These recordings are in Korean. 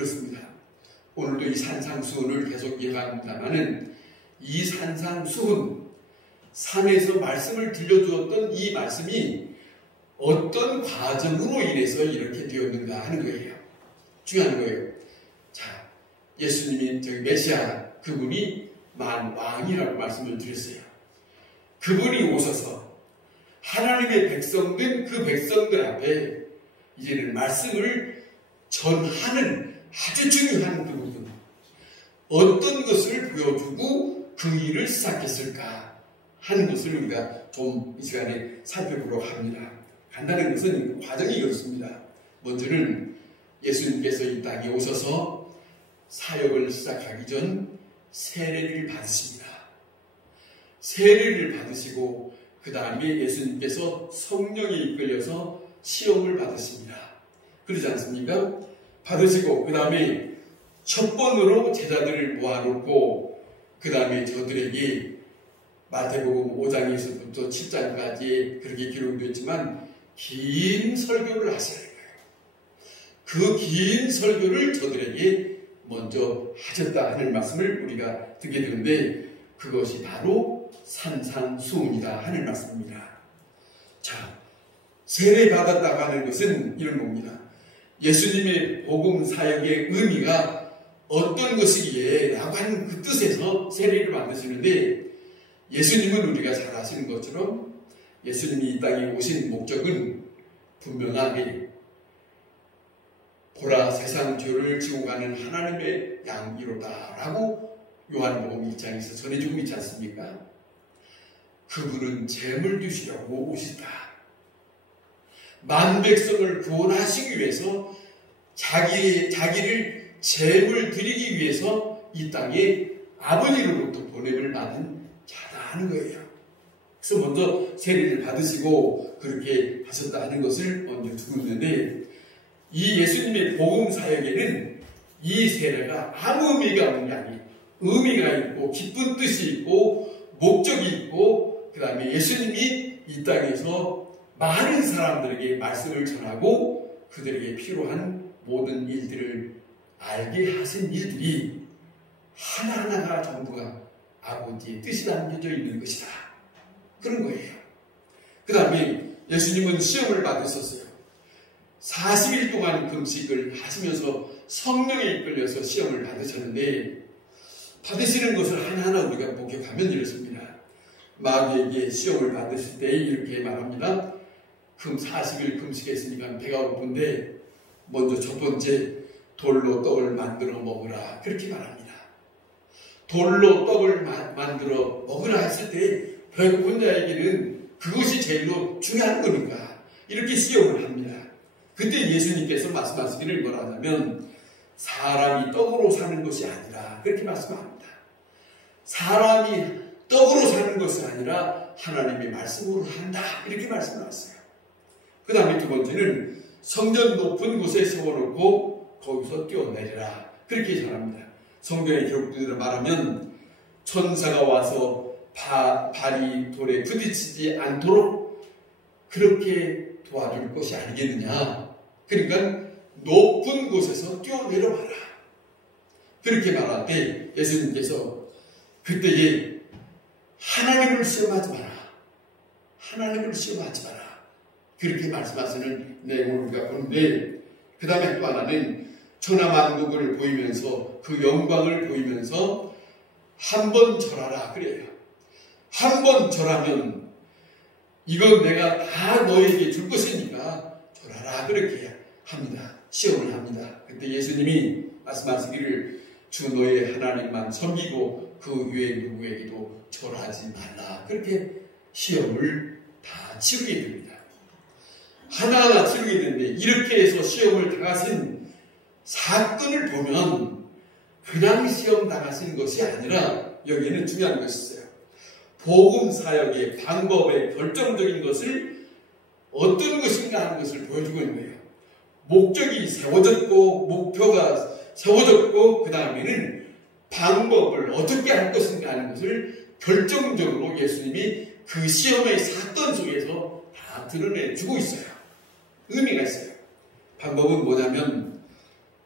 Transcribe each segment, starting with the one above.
그렇습니다. 오늘도 이 산상수훈을 계속 이어갑니다마는 이 산상수훈, 산에서 말씀을 들려주었던 이 말씀이 어떤 과정으로 인해서 이렇게 되었는가 하는 거예요. 중요한 거예요. 자, 예수님이 저기 메시아 그분이 왕이라고 말씀을 드렸어요. 그분이 오셔서 하나님의 백성된 그 백성들 앞에 이제는 말씀을 전하는 아주 중요한 그 부분, 어떤 것을 보여주고 그 일을 시작했을까 하는 것을 우리가 좀 이 시간에 살펴보려고 합니다. 간단한 것은 과정이 이렇습니다. 먼저는 예수님께서 이 땅에 오셔서 사역을 시작하기 전 세례를 받으십니다. 세례를 받으시고 그 다음에 예수님께서 성령에 이끌려서 시험을 받으십니다. 그러지 않습니까? 받으시고 그 다음에 첫 번으로 제자들을 모아놓고 그 다음에 저들에게 마태복음 5장에서부터 7장까지 그렇게 기록되어 있지만 긴 설교를 하시는 거예요. 그 긴 설교를 저들에게 먼저 하셨다 하는 말씀을 우리가 듣게 되는데 그것이 바로 산상수훈이다 하는 말씀입니다. 자, 세례받았다고 하는 것은 이런 겁니다. 예수님의 복음 사역의 의미가 어떤 것이기에 라고 하는 그 뜻에서 세례를 받으시는데 예수님은 우리가 잘 아시는 것처럼 예수님이 이 땅에 오신 목적은 분명하게 보라 세상 죄를 지고 가는 하나님의 양이로다 라고 요한복음 1장에서 전해주고 있지 않습니까? 그분은 재물 주시려고 오시다. 만백성을 구원하시기 위해서 자기를 재물 드리기 위해서 이 땅에 아버지로부터 보냄을 받은 자다 하는 거예요. 그래서 먼저 세례를 받으시고 그렇게 하셨다 하는 것을 먼저 두고 있는데 이 예수님의 복음 사역에는 이 세례가 아무 의미가 없는 게 아니에요. 의미가 있고 깊은 뜻이 있고 목적이 있고 그 다음에 예수님이 이 땅에서 많은 사람들에게 말씀을 전하고 그들에게 필요한 모든 일들을 알게 하신 일들이 하나하나가 전부가 아버지의 뜻이 담겨져 있는 것이다. 그런 거예요. 그 다음에 예수님은 시험을 받으셨어요. 40일 동안 금식을 하시면서 성령에 이끌려서 시험을 받으셨는데 받으시는 것을 하나하나 우리가 목격하면 이렇습니다. 마귀에게 시험을 받으실 때 이렇게 말합니다. 40일 금식했으니까 배가 고픈데 먼저 첫 번째 돌로 떡을 만들어 먹으라 그렇게 말합니다. 돌로 떡을 만들어 먹으라 했을 때 배고픈 자에게는 그것이 제일로 중요한 거니까 이렇게 시험을 합니다. 그때 예수님께서 말씀하시기를 뭐라 하냐면 사람이 떡으로 사는 것이 아니라 그렇게 말씀합니다. 사람이 떡으로 사는 것이 아니라 하나님의 말씀으로 한다 이렇게 말씀하셨어요. 그 다음에 두 번째는 성전 높은 곳에 세워놓고 거기서 뛰어내리라 그렇게 전합니다. 성경의 기록대로 말하면 천사가 와서 발이 돌에 부딪히지 않도록 그렇게 도와줄 것이 아니겠느냐. 그러니까 높은 곳에서 뛰어내려봐라 그렇게 말할 때 예수님께서 그때에 하나님을 시험하지 마라. 하나님을 시험하지 마라. 그렇게 말씀하시는 내용을 우리가 보는데 그 다음에 또 하나는 천하만국을 보이면서 그 영광을 보이면서 한 번 절하라 그래요. 한 번 절하면 이건 내가 다 너에게 줄 것이니까 절하라 그렇게 합니다. 시험을 합니다. 그때 예수님이 말씀하시기를 주 너의 하나님만 섬기고 그 외에 누구에게도 절하지 말라 그렇게 시험을 다 치르게 됩니다. 하나하나 치르게 되는데 이렇게 해서 시험을 당하신 사건을 보면 그냥 시험 당하신 것이 아니라 여기에는 중요한 것이 있어요. 복음 사역의 방법의 결정적인 것을 어떤 것인가 하는 것을 보여주고 있는 거예요. 목적이 세워졌고 목표가 세워졌고 그 다음에는 방법을 어떻게 할 것인가 하는 것을 결정적으로 예수님이 그 시험의 사건 속에서 다 드러내주고 있어요. 의미가 있어요. 방법은 뭐냐면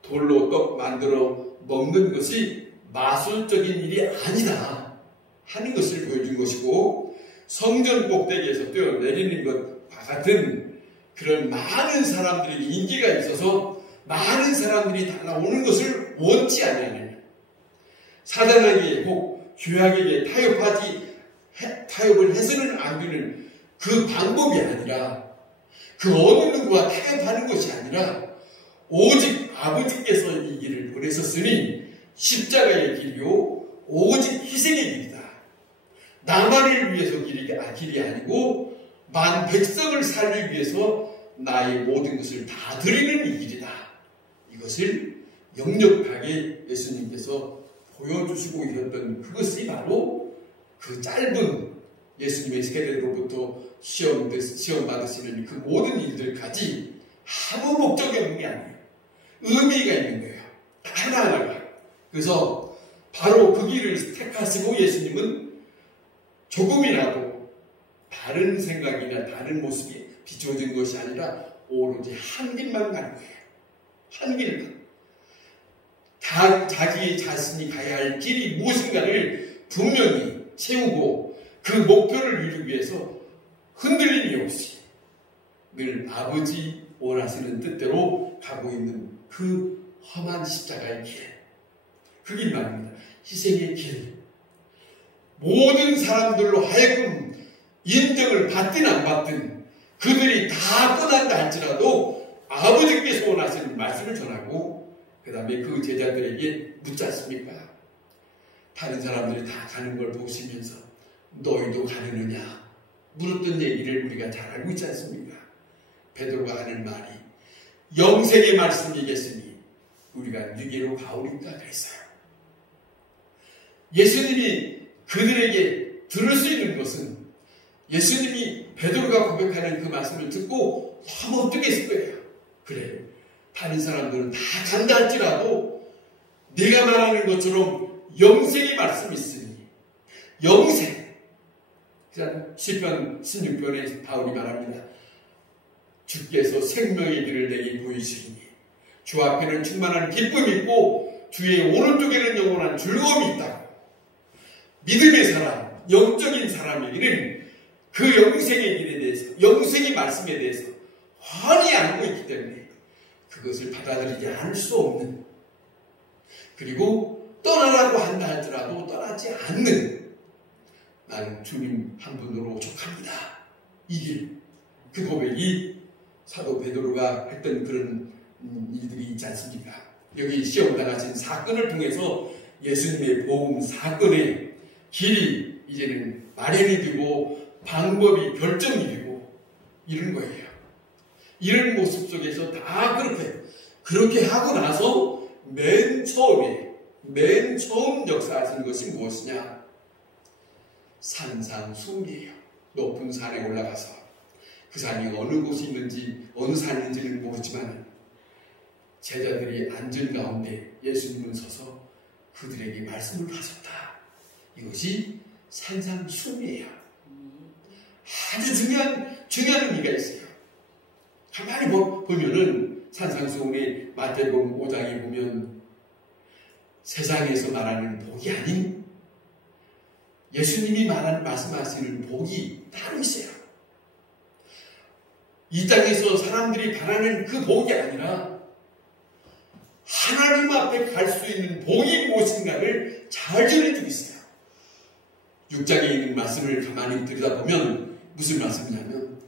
돌로 떡 만들어 먹는 것이 마술적인 일이 아니다 하는 것을 보여준 것이고, 성전 꼭대기에서 뛰어내리는 것과 같은 그런 많은 사람들에게 인기가 있어서 많은 사람들이 다 나오는 것을 원치 않냐는, 사단에게 혹 죄악에게 타협을 해서는 안 되는 그 방법이 아니라, 그 어느 누구와 타협하는 것이 아니라 오직 아버지께서 이 길을 보내셨으니 십자가의 길이요 오직 희생의 길이다. 나만을 위해서 길이 아니고 만 백성을 살리기 위해서 나의 모든 것을 다 드리는 이 길이다. 이것을 역력하게 예수님께서 보여주시고 있었던 그것이 바로 그 짧은 예수님의 세례로부터 시험 받으시는 그 모든 일들까지 아무 목적이 없는 게 아니에요. 의미가 있는 거예요. 하나하나가. 그래서 바로 그 길을 택하시고 예수님은 조금이라도 다른 생각이나 다른 모습이 비춰진 것이 아니라 오로지 한 길만 가는 거예요. 한 길만. 자기 자신이 가야 할 길이 무엇인가를 분명히 세우고 그 목표를 이루기 위해서 흔들림이 없이 늘 아버지 원하시는 뜻대로 가고 있는 그 험한 십자가의 길. 그 길 말입니다. 희생의 길. 모든 사람들로 하여금 인정을 받든 안 받든 그들이 다 떠난다 할지라도 아버지께서 원하시는 말씀을 전하고 그 다음에 그 제자들에게 묻지 않습니까? 다른 사람들이 다 가는 걸 보시면서 너희도 가느냐 물었던 얘기를 우리가 잘 알고 있지 않습니까? 베드로가 하는 말이 영생의 말씀이겠으니 우리가 누게로 가오리까 그랬어요. 예수님이 그들에게 들을 수 있는 것은 예수님이 베드로가 고백하는 그 말씀을 듣고 너무 엎드렸을 거예요. 그래, 다른 사람들은 다 간다 할지라도 네가 말하는 것처럼 영생의 말씀이 있으니 영생. 시편 16편에 바울이 말합니다. 주께서 생명의 길을 내게 보이시니 주 앞에는 충만한 기쁨이 있고 주의 오른쪽에는 영원한 즐거움이 있다고. 믿음의 사람, 영적인 사람에게는 그 영생의 길에 대해서, 영생의 말씀에 대해서 훤히 알고 있기 때문에 그것을 받아들이지 않을 수 없는, 그리고 떠나라고 한다 할지라도 떠나지 않는, 나는 주님 한 분으로 족합니다. 이 길, 그 고백이 사도 베드로가 했던 그런 일들이 있지 않습니까? 여기 시험 당하신 사건을 통해서 예수님의 복음 사건의 길이 이제는 마련이 되고 방법이 결정이 되고 이런 거예요. 이런 모습 속에서 다 그렇게 하고 나서 맨 처음 역사하신 것이 무엇이냐? 산상수훈이에요. 높은 산에 올라가서 그 산이 어느 곳이 있는지 어느 산인지는 모르지만 제자들이 앉은 가운데 예수님은 서서 그들에게 말씀을 하셨다. 이것이 산상수훈이에요. 아주 중요한 의미가 있어요. 가만히 보면은 산상수훈의 마태복음 5장에 보면 세상에서 말하는 복이 아닌 예수님이 말씀하시는 복이 따로 있어요. 이 땅에서 사람들이 바라는 그 복이 아니라 하나님 앞에 갈 수 있는 복이 무엇인가를 잘 전해주고 있어요. 6장에 있는 말씀을 가만히 들여다보면 무슨 말씀이냐면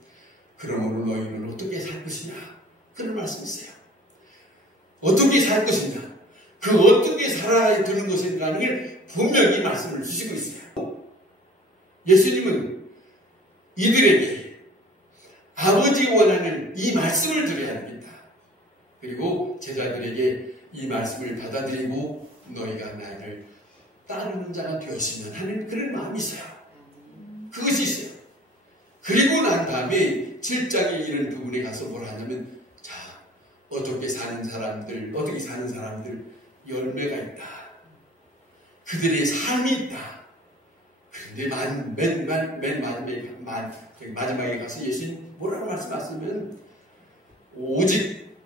그러므로 너희는 어떻게 살 것이냐 그런 말씀이 있어요. 어떻게 살 것이냐, 그 어떻게 살아야 되는 것인가는 걸 분명히 말씀을 주시고 있어요. 예수님은 이들에게 아버지 원하는 이 말씀을 드려야 합니다. 그리고 제자들에게 이 말씀을 받아들이고 너희가 나를 따르는 자가 되었으면 하는 그런 마음이 있어요. 그것이 있어요. 그리고 난 다음에 7장에 이런 부분에 가서 뭐라 하냐면 자, 어떻게 사는 사람들 열매가 있다. 그들의 삶이 있다. 그런데 맨 마지막에 가서 예수님 뭐라고 말씀하시면 오직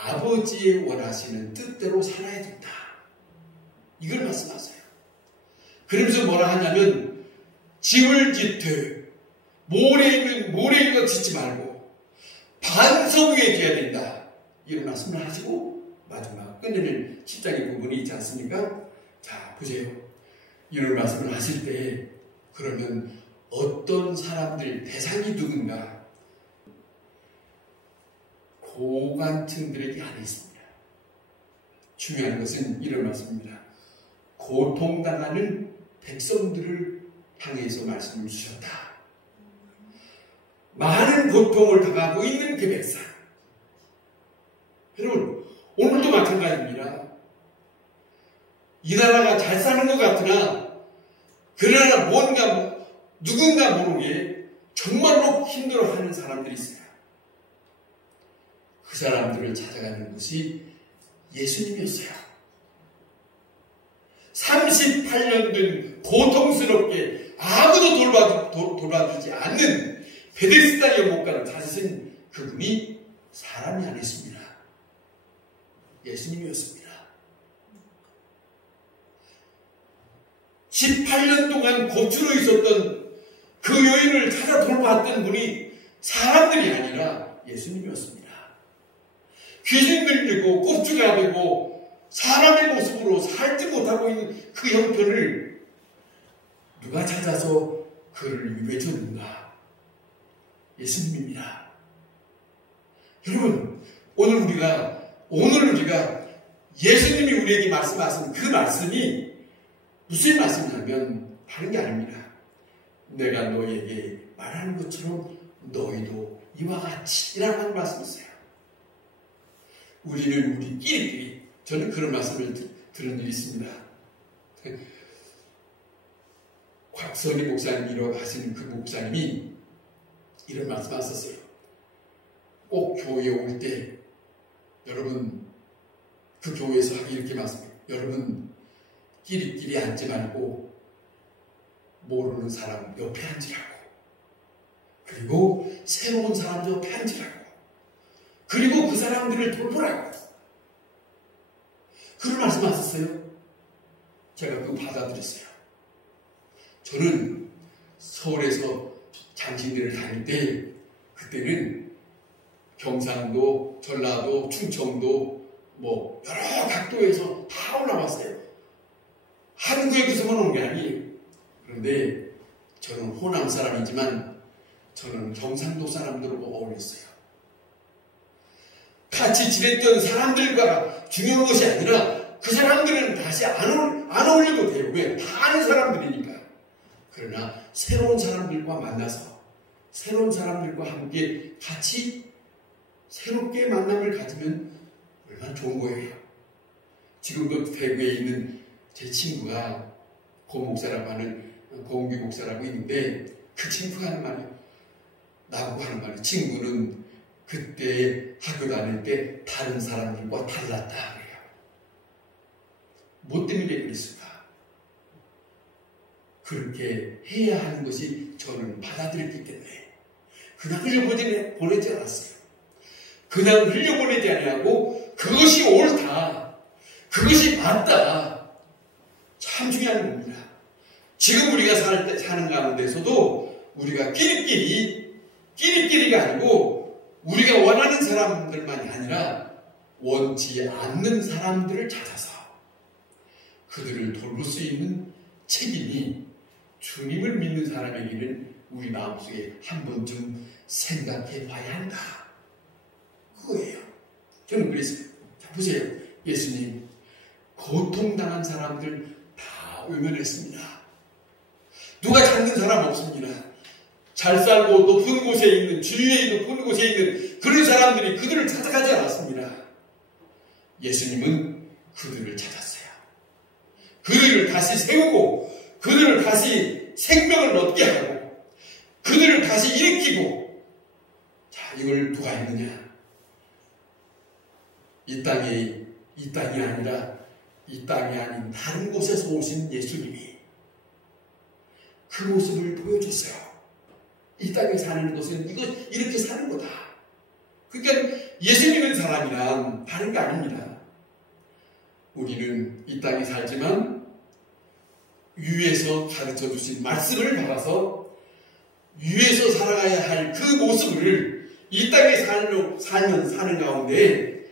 아버지의 원하시는 뜻대로 살아야 된다. 이걸 말씀하세요. 그러면서 뭐라 하냐면 집을 짓되 모래 있는 것 짓지 말고 반석 위에 지어야 된다. 이런 말씀을 하시고 마지막 끝내는 10장의 부분이 있지 않습니까? 자, 보세요. 이런 말씀을 하실 때 그러면 어떤 사람들, 대상이 누군가? 고관층들에게 안에 있습니다. 중요한 것은 이런 말씀입니다. 고통당하는 백성들을 향해서 말씀을 주셨다. 많은 고통을 당하고 있는 그 백성. 여러분, 오늘도 마찬가지입니다. 이 나라가 잘 사는 것 같으나 그러나 누군가 모르게 정말로 힘들어하는 사람들이 있어요. 그 사람들을 찾아가는 것이 예수님이었어요. 38년 된 고통스럽게 아무도 돌봐주지 않는 베데스다 연못가를 찾으신 그분이 사람이 아니었습니다. 예수님이었습니다. 18년 동안 고초로 있었던 그 여인을 찾아 돌봤던 분이 사람들이 아니라 예수님이었습니다. 귀신 들리고 꼽주가 되고 사람의 모습으로 살지 못하고 있는 그 형편을 누가 찾아서 그를 위해줬는가? 예수님입니다. 여러분, 오늘 우리가 예수님이 우리에게 말씀하신 그 말씀이 무슨 말씀이냐면 다른 게 아닙니다. 내가 너에게 말하는 것처럼 너희도 이와 같이 이라는 말씀이세요. 우리는 우리끼리 저는 그런 말씀을 들은 일이 있습니다. 곽선희 목사님이라고 하시는 그 목사님이 이런 말씀 하셨어요. 꼭 교회에 올 때 여러분 그 교회에서 이렇게 말씀해요. 여러분 끼리끼리 앉지 말고 모르는 사람 옆에 앉으라고. 그리고 새로운 사람 옆에 앉으라고. 그리고 그 사람들을 돌보라고. 그런 말씀하셨어요. 제가 그거 받아들였어요. 저는 서울에서 장신대를 다닐 때 그때는 경상도, 전라도, 충청도 뭐 여러 각도에서 다 올라왔어요. 한국에 구성만 온 게 아니에요. 그런데 저는 호남 사람이지만 저는 경상도 사람들하고 어울렸어요. 같이 지냈던 사람들과 중요한 것이 아니라 그 사람들은 다시 안 어울려도 돼요. 왜? 다 아는 사람들이니까. 그러나 새로운 사람들과 만나서 새로운 사람들과 함께 같이 새롭게 만남을 가지면 얼마나 좋은 거예요. 지금도 대구에 있는 제 친구가 고 목사라고 하는 고은규 목사라고 있는데 그 친구가 하는 말이 나보고 하는 말이 친구는 그때 학교 다닐 때 다른 사람들과 달랐다 그래요. 뭐 때문에 그랬을까? 그렇게 해야 하는 것이 저는 받아들였기 때문에 그냥 흘려보내지 않았어요. 그냥 흘려보내지 아니하고 그것이 옳다. 그것이 맞다. 참 중요한 겁니다. 지금 우리가 사는 가운데서도 우리가 끼리끼리가 아니고 우리가 원하는 사람들만이 아니라 원치 않는 사람들을 찾아서 그들을 돌볼 수 있는 책임이 주님을 믿는 사람에게는 우리 마음속에 한 번쯤 생각해 봐야 한다. 그거예요. 저는 그랬어요. 자, 보세요. 예수님, 고통당한 사람들 다 외면했습니다. 누가 찾는 사람 없습니다. 잘 살고 높은 곳에 있는, 지위에 높은 곳에 있는 그런 사람들이 그들을 찾아가지 않았습니다. 예수님은 그들을 찾았어요. 그들을 다시 세우고, 그들을 다시 생명을 얻게 하고, 그들을 다시 일으키고, 자, 이걸 누가 했느냐? 이 땅이 아니라 이 땅이 아닌 다른 곳에서 오신 예수님이 그 모습을 보여줬어요. 이 땅에 사는 것은 이렇게 사는 거다. 그러니까 예수 믿는 사람이란 다른 게 아닙니다. 우리는 이 땅에 살지만 위에서 가르쳐 주신 말씀을 받아서 위에서 살아가야 할 그 모습을 이 땅에 사는 가운데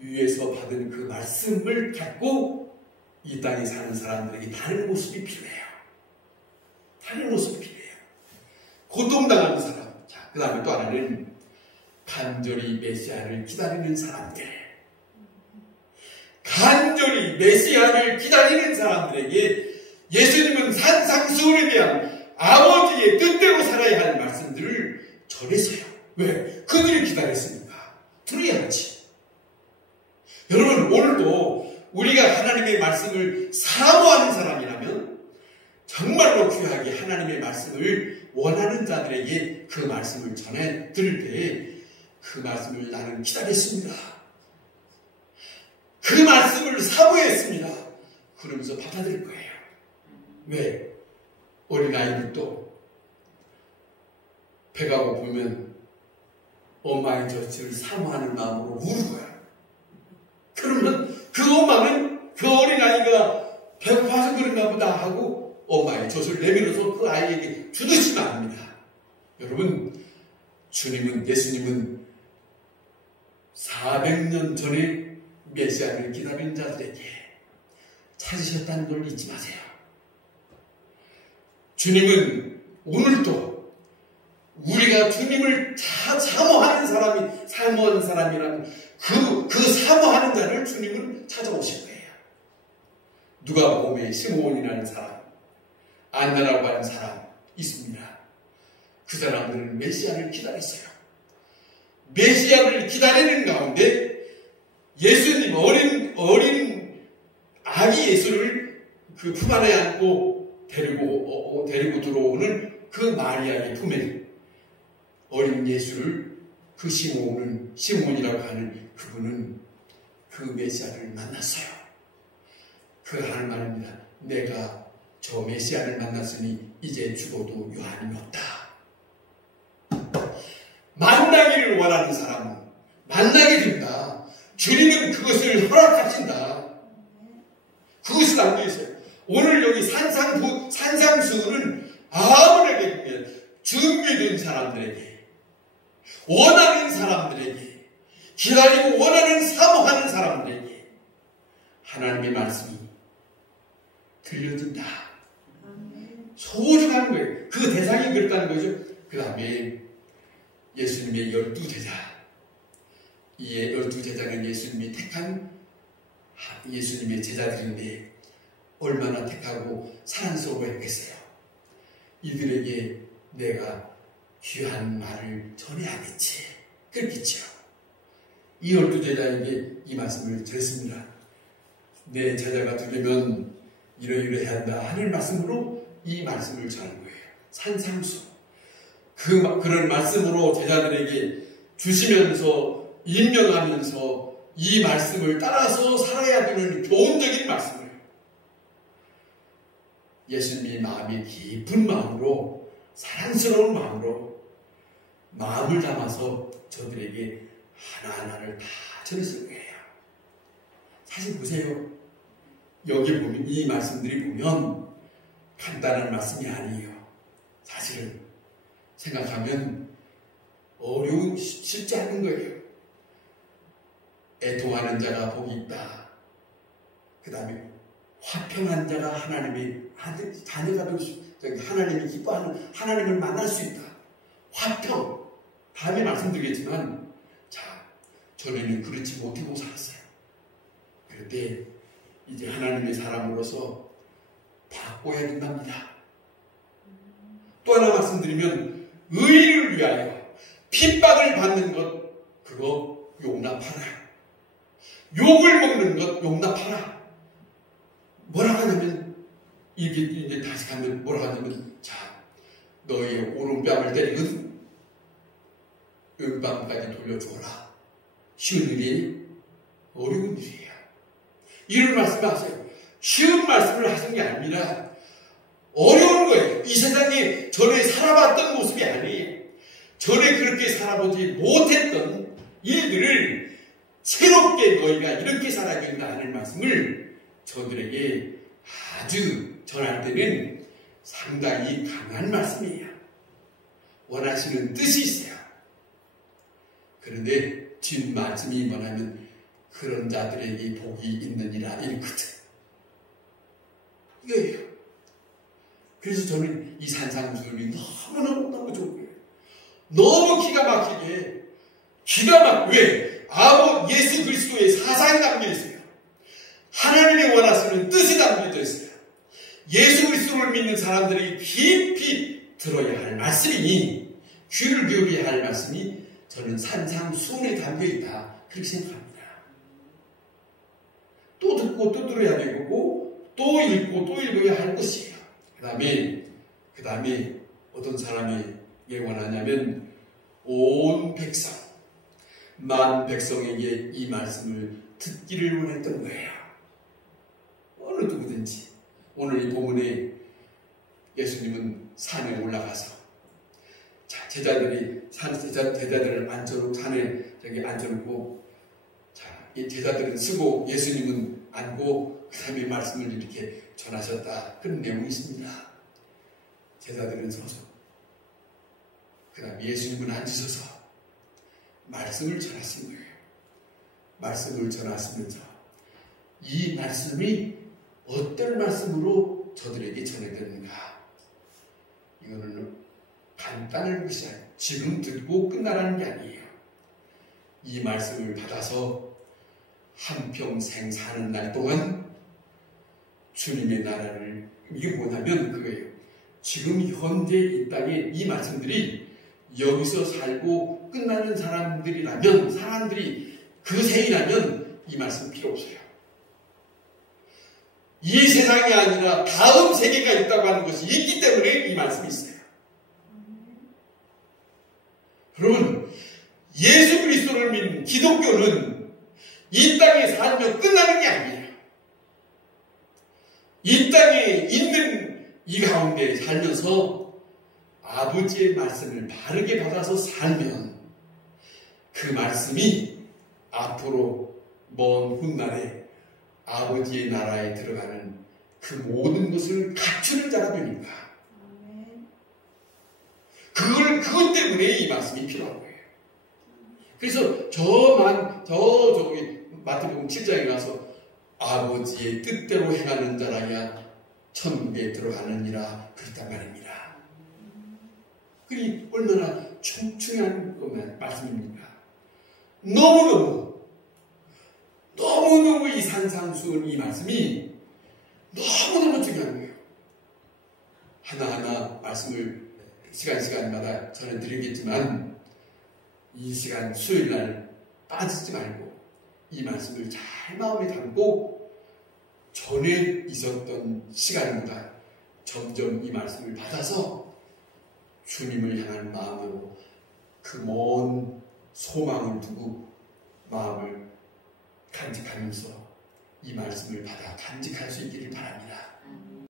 위에서 받은 그 말씀을 갖고 이 땅에 사는 사람들에게 다른 모습이 필요해요. 다른 모습이 필요해요. 고통당하는 사람. 자, 그 다음에 또 하나는 간절히 메시아를 기다리는 사람들. 간절히 메시아를 기다리는 사람들에게 예수님은 산상수훈에 대한 아버지의 뜻대로 살아야 할 말씀들을 전했어요. 왜? 그들이 기다렸으니까. 들어야지. 여러분, 오늘도 우리가 하나님의 말씀을 사모하는 사람이라면 정말로 귀하게 하나님의 말씀을 원하는 자들에게 그 말씀을 전해 들을 때에 그 말씀을 나는 기다렸습니다. 그 말씀을 사모했습니다. 그러면서 받아들일 거예요. 왜? 어린아이들도 배가 고프면 엄마의 젖을 사모하는 마음으로 우는 거야. 그러면 그 엄마는 그 어린아이가 배고파서 그런가 보다 하고 엄마의 젖을 내밀어서 그 아이에게 주듯이 말합니다. 여러분, 예수님은 400년 전에 메시아를 기다린 자들에게 찾으셨다는 걸 잊지 마세요. 주님은 오늘도 우리가 주님을 사모하는 사람이라면 그 사모하는 자를 주님은 찾아오실 거예요. 누가복음에 시므온이라는 사람, 안나라고 하는 사람 있습니다. 그 사람들은 메시아를 기다렸어요. 메시아를 기다리는 가운데 예수님 어린 아기 예수를 그 품 안에 안고 데리고 들어오는 그 마리아의 품에 어린 예수를 그 시므온이라고 하는 그분은 그 메시아를 만났어요. 그 하는 말입니다. 내가 저 메시아를 만났으니 이제 죽어도 유한이 없다. 만나기를 원하는 사람은 만나게 된다. 주님은 그것을 허락하신다. 그것이 담겨 있어요. 오늘 여기 산상수훈은 아무에게 준비된 사람들에게, 원하는 사람들에게, 기다리고 원하는 사모하는 사람들에게 하나님의 말씀이 들려진다. 소중한 거예요. 그 대상이 그렇다는 거죠. 그 다음에 예수님의 12제자. 이 12제자는 예수님이 택한 예수님의 제자들인데 얼마나 택하고 사랑스러워했겠어요. 이들에게 내가 귀한 말을 전해야겠지. 그렇겠죠. 이 12제자에게 이 말씀을 드렸습니다. 내 제자가 되려면 이러이러해야 한다 하는 말씀으로 이 말씀을 전한 거예요. 산상수. 그런 말씀으로 제자들에게 주시면서 임명하면서 이 말씀을 따라서 살아야 되는 교훈적인 말씀을 예수님의 마음이 깊은 마음으로, 사랑스러운 마음으로 마음을 담아서 저들에게 하나하나를 다 전했을 거예요. 사실 보세요. 여기 보면 이 말씀들이 보면 간단한 말씀이 아니에요. 사실은 생각하면 쉽지 않은 거예요. 애통하는 자가 복이 있다. 그 다음에 화평한 자가 하나님의 자녀가 되고 하나님이 기뻐하는 하나님을 만날 수 있다. 화평. 다음에 말씀드리겠지만, 자, 전에는 그렇지 못하고 살았어요. 그런데 이제 하나님의 사람으로서 바꿔야 된답니다. 또 하나 말씀드리면, 의를 위하여 핍박을 받는 것, 그거 용납하라. 욕을 먹는 것 용납하라. 뭐라고 하냐면, 이제 다시 가면 뭐라고 하냐면, 자, 너의 오른뺨을 때리거든. 왼뺨까지 돌려주어라. 쉬운 일이 어려운 일이에요. 이런 말씀을 하세요. 쉬운 말씀을 하시는 게 아니라 어려운 거예요. 이 세상에 전에 살아봤던 모습이 아니에요. 전에 그렇게 살아보지 못했던 일들을 새롭게 너희가 이렇게 살아야 된다 하는 말씀을 저들에게 아주 전할 때는 상당히 강한 말씀이에요. 원하시는 뜻이 있어요. 그런데 뒷말씀이 뭐냐면 그런 자들에게 복이 있느니라 이렇거든. 이거예요. 그래서 저는 이 산상수훈이 너무 좋은 거예요. 너무 기가 막히게 왜? 예수 그리스도의 사상이 담겨 있어요. 하나님의 원하시는 뜻이 담겨져 있어요. 예수 그리스도를 믿는 사람들이 깊이 들어야 할 말씀이니 귀를 기울여야 할 말씀이 저는 산상수훈에 담겨 있다 그렇게 생각합니다. 또 듣고 또 들어야 되고 또 읽고 또 읽어야 할 것이에요. 그 다음에 어떤 사람이 왜 원하냐면 온 백성, 만 백성에게 이 말씀을 듣기를 원했던 거예요. 어느 누구든지. 오늘 이 본문에 예수님은 산에 올라가서 제자들을 앉혀놓고 산에 앉혀놓고 이 제자들은 쓰고 예수님은 앉고 그 다음에 말씀을 이렇게 전하셨다. 그런 내용이 있습니다. 제자들은 서서 그 다음에 예수님은 앉으셔서 말씀을 전하신 거예요. 말씀을 전하시면서 이 말씀이 어떤 말씀으로 저들에게 전해되는가? 이거는 간단한 것이 아니에요. 지금 듣고 끝나라는 게 아니에요. 이 말씀을 받아서 한평생 사는 날 동안 주님의 나라를, 이게 뭐냐면 그거예요. 지금 현재 이 땅에 이 말씀들이 여기서 살고 끝나는 사람들이 그 생이라면 이 말씀 필요 없어요. 이 세상이 아니라 다음 세계가 있다고 하는 것이 있기 때문에 이 말씀이 있어요. 여러분, 예수 그리스도를 믿는 기독교는 이 땅에 살면 끝나는 게 아니에요. 이 땅에 있는 이 가운데 살면서 아버지의 말씀을 바르게 받아서 살면 그 말씀이 앞으로 먼 훗날에 아버지의 나라에 들어가는 그 모든 것을 갖추는 자가 되니까. 그것 때문에 이 말씀이 필요한 거예요. 그래서 저기 마태복음 7장에 가서 아버지의 뜻대로 행하는 자라야 천국에 들어가느니라 그랬단 말입니다. 그게 얼마나 중요한 말씀입니까? 너무너무 이 산상수훈 이 말씀이 너무너무 중요한 거예요. 하나하나 말씀을 시간마다 전해드리겠지만 이 시간 수요일날 빠지지 말고 이 말씀을 잘 마음에 담고 전에 있었던 시간보다 점점 이 말씀을 받아서 주님을 향한 마음으로 그 먼 소망을 두고 마음을 간직하면서 이 말씀을 받아 간직할 수 있기를 바랍니다.